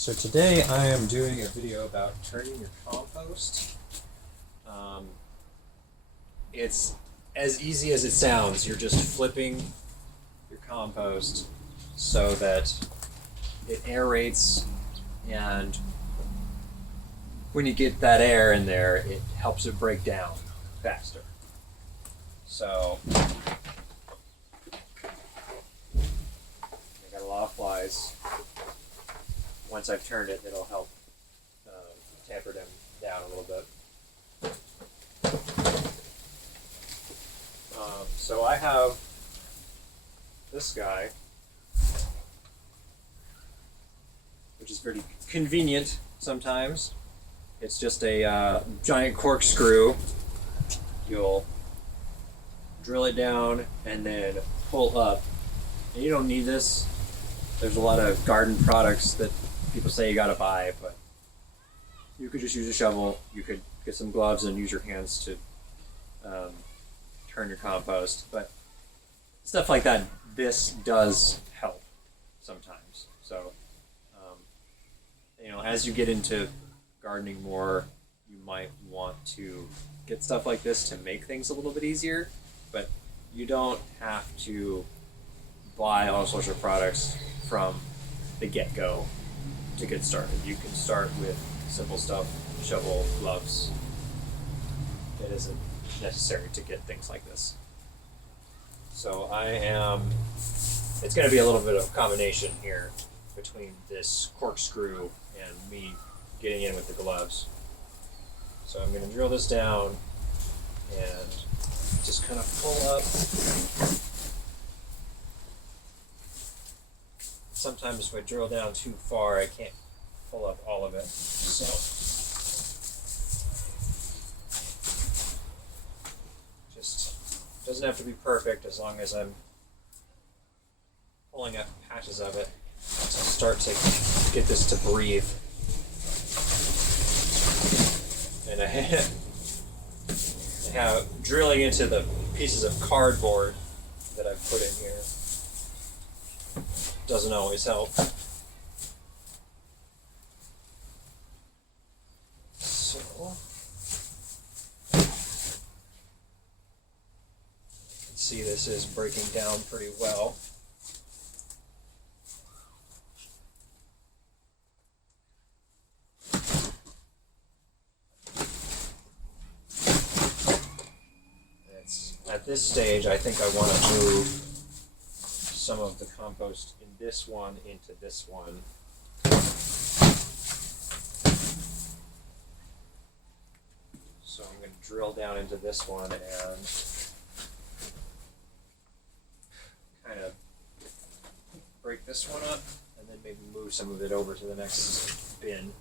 So today I am doing a video about turning your compost. It's as easy as it sounds. You're just flipping your compost so that it aerates, and when you get that air in there, it helps it break down faster. So I got a lot of flies. Once I've turned it, it'll help tamper them down a little bit. So I have this guy, which is pretty convenient sometimes. It's just a giant corkscrew. You'll drill it down and then pull up. And you don't need this. There's a lot of garden products that people say you gotta buy, but you could just use a shovel. You could get some gloves and use your hands to turn your compost. But stuff like that, this does help sometimes. So, as you get into gardening more, you might want to get stuff like this to make things a little bit easier. But you don't have to buy all sorts of products from the get-go to get started. You can start with simple stuff, shovel, gloves. It isn't necessary to get things like this. So it's going to be a little bit of a combination here between this corkscrew and me getting in with the gloves. So I'm going to drill this down and just kind of pull up. Sometimes if I drill down too far, I can't pull up all of it. So just doesn't have to be perfect as long as I'm pulling up patches of it to start to get this to breathe. And I have drilling into the pieces of cardboard that I've put in here. Doesn't always help. So you can see this is breaking down pretty well. At this stage, I think I want to move some of the compost in this one into this one. So I'm going to drill down into this one and kind of break this one up, and then maybe move some of it over to the next bin.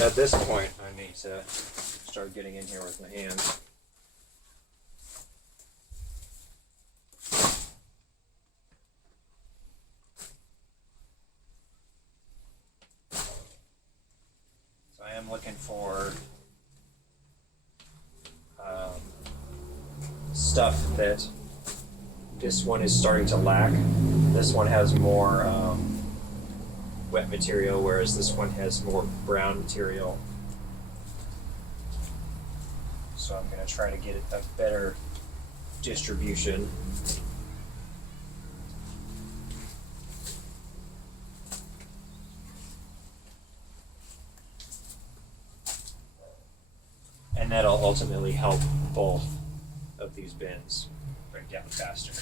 At this point, I need to start getting in here with my hands. So I am looking for stuff that this one is starting to lack. This one has more wet material, whereas this one has more brown material. So I'm going to try to get a better distribution. And that'll ultimately help both of these bins break down faster.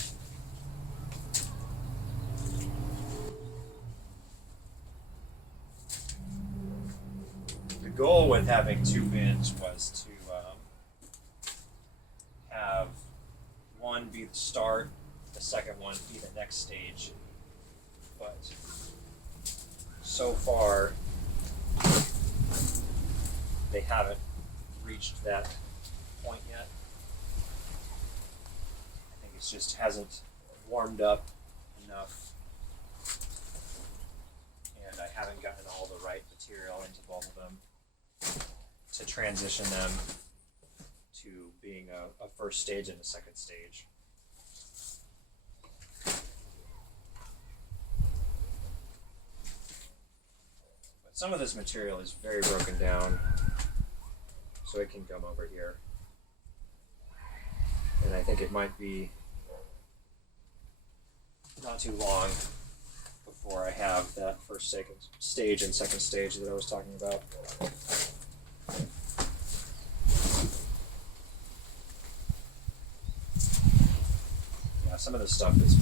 The goal with having two bins was to have one be the start, the second one be the next stage. But so far, they haven't reached that point yet. I think it just hasn't warmed up enough, and I haven't gotten all the right material into both of them to transition them to being a first stage and a second stage. But some of this material is very broken down, so it can come over here. And I think it might be not too long before I have that first stage and second stage that I was talking about. Yeah, some of this stuff is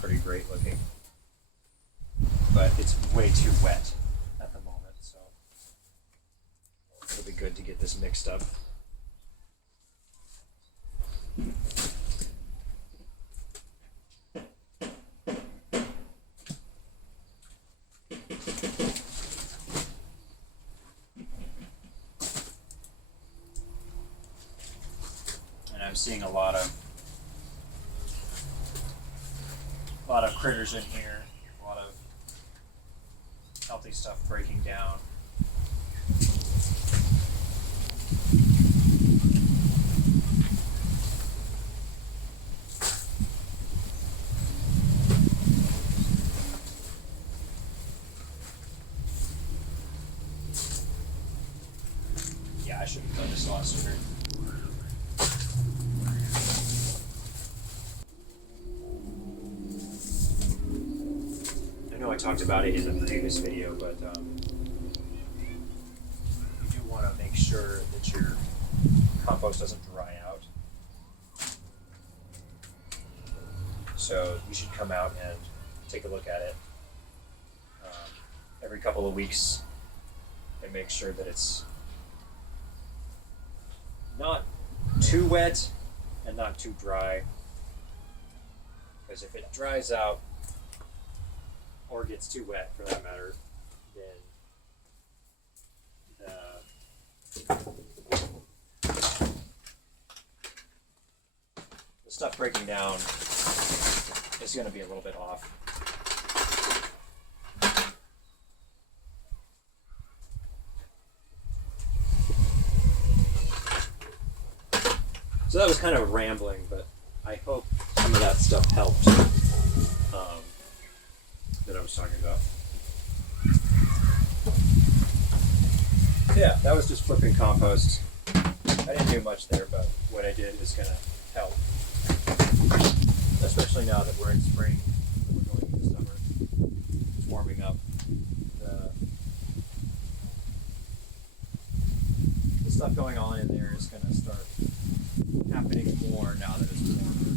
pretty great looking, but it's way too wet at the moment, so it'll be good to get this mixed up. And I'm seeing a lot of critters in here, a lot of healthy stuff breaking down. Yeah, I should have done this a lot sooner. I know I talked about it in the previous video, but you do want to make sure that your compost doesn't dry out. So you should come out and take a look at it every couple of weeks and make sure that it's not too wet and not too dry. Because if it dries out, or gets too wet for that matter, then the stuff breaking down is going to be a little bit off. So that was kind of rambling, but I hope some of that stuff helped. That I was talking about. Yeah, that was just flipping compost. I didn't do much there, but what I did is going to help. Especially now that we're in spring, that we're going into summer. It's warming up. The stuff going on in there is going to start happening more now that it's warm.